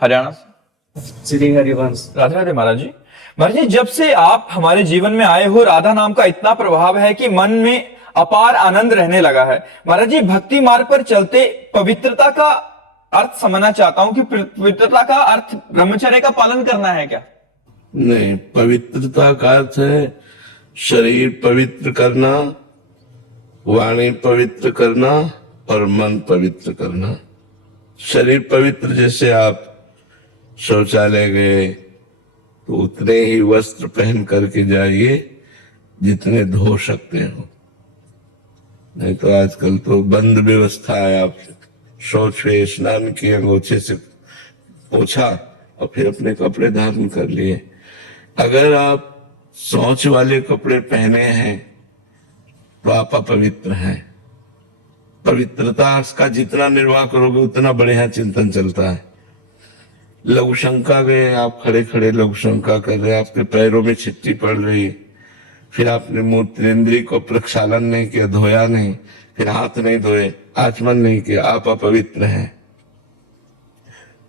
हरियाणा से। श्री हरिवंश। राधे राधे महाराज जी। महाराज जी, जब से आप हमारे जीवन में आए हो, राधा नाम का इतना प्रभाव है कि मन में अपार आनंद रहने लगा है। महाराज जी, भक्ति मार्ग पर चलते पवित्रता का अर्थ समझना चाहता हूं कि पवित्रता का अर्थ ब्रह्मचर्य का पालन करना है क्या? नहीं, पवित्रता का अर्थ है शरीर पवित्र करना, वाणी पवित्र करना और मन पवित्र करना। शरीर पवित्र, जैसे आप शौचालय गए तो उतने ही वस्त्र पहन करके जाइए जितने धो सकते हो, नहीं तो आजकल तो बंद व्यवस्था है। आप शौच हुए, स्नान किए, अंगोछे से पोछा और फिर अपने कपड़े धारण कर लिए। अगर आप शौच वाले कपड़े पहने हैं तो आप अपवित्र हैं। पवित्रता का जितना निर्वाह करोगे उतना बढ़िया चिंतन चलता है। लघु शंका गए, आप खड़े खड़े लघु शंका कर रहे, आपके पैरों में छिट्टी पड़ रही, फिर आपने मूत्रेंद्रिय को प्रक्षालन नहीं किया, धोया नहीं, फिर हाथ नहीं धोए, आचमन नहीं किया, आप अपवित्र हैं।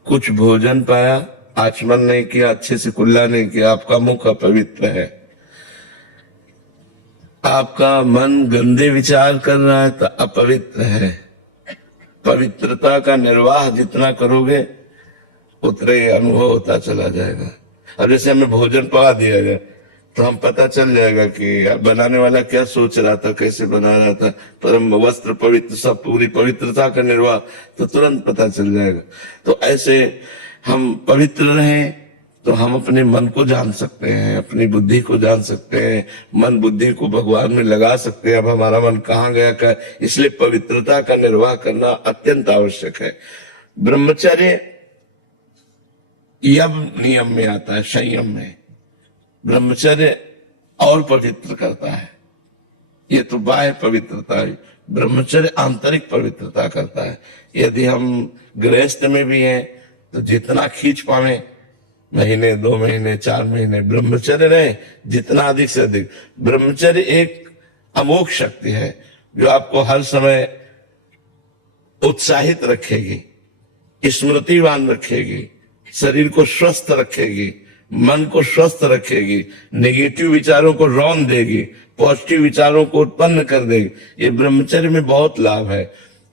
कुछ भोजन पाया, आचमन नहीं किया, अच्छे से कुल्ला नहीं किया, आपका मुख अपवित्र है। आपका मन गंदे विचार कर रहा है तो अपवित्र है। पवित्रता का निर्वाह जितना करोगे उतने अनुभव होता चला जाएगा। अब जैसे हमें भोजन पका दिया जाए तो हम पता चल जाएगा कि बनाने वाला क्या सोच रहा था, कैसे बना रहा था। परम वस्त्र पवित्र, सब पूरी पवित्रता का निर्वाह, तो तुरंत पता चल जाएगा। तो ऐसे हम पवित्र रहें तो हम अपने मन को जान सकते हैं, अपनी बुद्धि को जान सकते हैं, मन बुद्धि को भगवान में लगा सकते हैं। अब हमारा मन कहाँ गया क्या, इसलिए पवित्रता का निर्वाह करना अत्यंत आवश्यक है। ब्रह्मचर्य यम नियम में आता है, संयम में। ब्रह्मचर्य और पवित्र करता है। ये तो बाह्य पवित्रता है, ब्रह्मचर्य आंतरिक पवित्रता करता है। यदि हम गृहस्थ में भी हैं तो जितना खींच पावे, महीने, 2 महीने, 4 महीने ब्रह्मचर्य रहे, जितना अधिक से अधिक। ब्रह्मचर्य एक अमोघ शक्ति है जो आपको हर समय उत्साहित रखेगी, स्मृतिवान रखेगी, शरीर को स्वस्थ रखेगी, मन को स्वस्थ रखेगी, नेगेटिव विचारों को रौन देगी, पॉजिटिव विचारों को उत्पन्न कर देगी। ये ब्रह्मचर्य में बहुत लाभ है।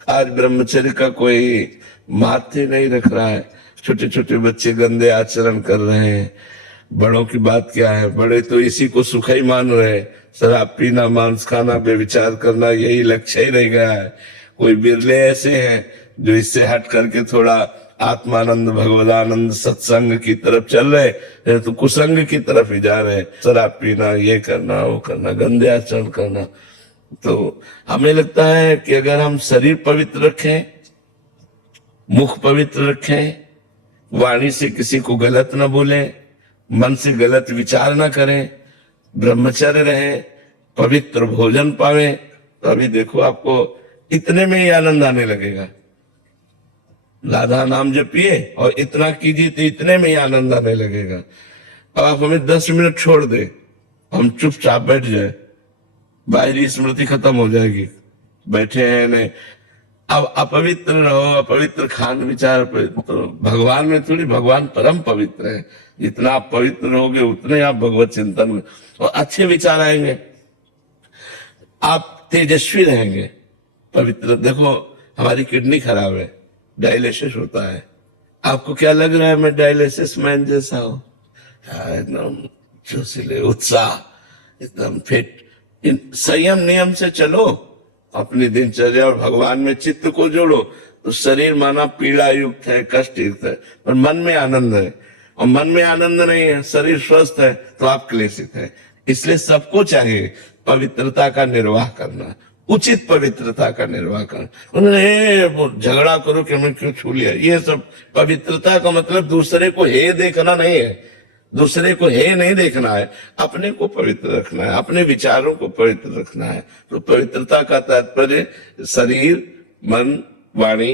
आज ब्रह्मचर्य का कोई महत्व नहीं रख रहा है। छोटे छोटे बच्चे गंदे आचरण कर रहे हैं। बड़ों की बात क्या है, बड़े तो इसी को सुख ही मान रहे हैं। शराब पीना, मांस खाना, बेविचार करना, यही लक्ष्य ही रह गया है। कोई बिरले ऐसे हैं जो इससे हट करके थोड़ा आत्मानंद, भगवदानंद, सत्संग की तरफ चल रहे, तो कुसंग की तरफ ही जा रहे हैं। शराब पीना, ये करना, वो करना, गंदे आचरण करना। तो हमें लगता है कि अगर हम शरीर पवित्र रखें, मुख पवित्र रखें, वाणी से किसी को गलत न बोलें, मन से गलत विचार न करें, ब्रह्मचर्य रहे, पवित्र भोजन पावे, तो अभी देखो आपको इतने में ही आनंद आने लगेगा। राधा नाम जपिए और इतना कीजिए तो इतने में ही आनंद आने लगेगा। अब आप हमें 10 मिनट छोड़ दे, हम चुपचाप बैठ जाए, बाहरी स्मृति खत्म हो जाएगी। बैठे हैं नहीं, अब अपवित्र रहो, अपवित्र खान विचार, तो भगवान में थोड़ी, भगवान परम पवित्र है। जितना आप पवित्र रहोगे उतने आप भगवत चिंतन में और अच्छे विचार आएंगे, आप तेजस्वी रहेंगे। पवित्र, देखो हमारी किडनी खराब है, डायलिसिस होता है। आपको क्या लग रहा है मैं डायलिसिस मैन जैसा हूं? एकदम जोशीले, उत्साह, एकदम फिट। संयम नियम से चलो अपनी दिनचर्या और भगवान में चित्त को जोड़ो तो शरीर माना पीड़ा युक्त है, कष्ट युक्त है, पर मन में आनंद है। और मन में आनंद नहीं है, शरीर स्वस्थ है तो आप क्लेशित है। इसलिए सबको चाहिए पवित्रता का निर्वाह करना, उचित पवित्रता का निर्वाह करना। उन्होंने झगड़ा करो कि हमें क्यों छू लिया, ये सब पवित्रता का मतलब दूसरे को हे देखना नहीं है, दूसरे को हे नहीं देखना है, अपने को पवित्र रखना है, अपने विचारों को पवित्र रखना है। तो पवित्रता का तात्पर्य शरीर, मन, वाणी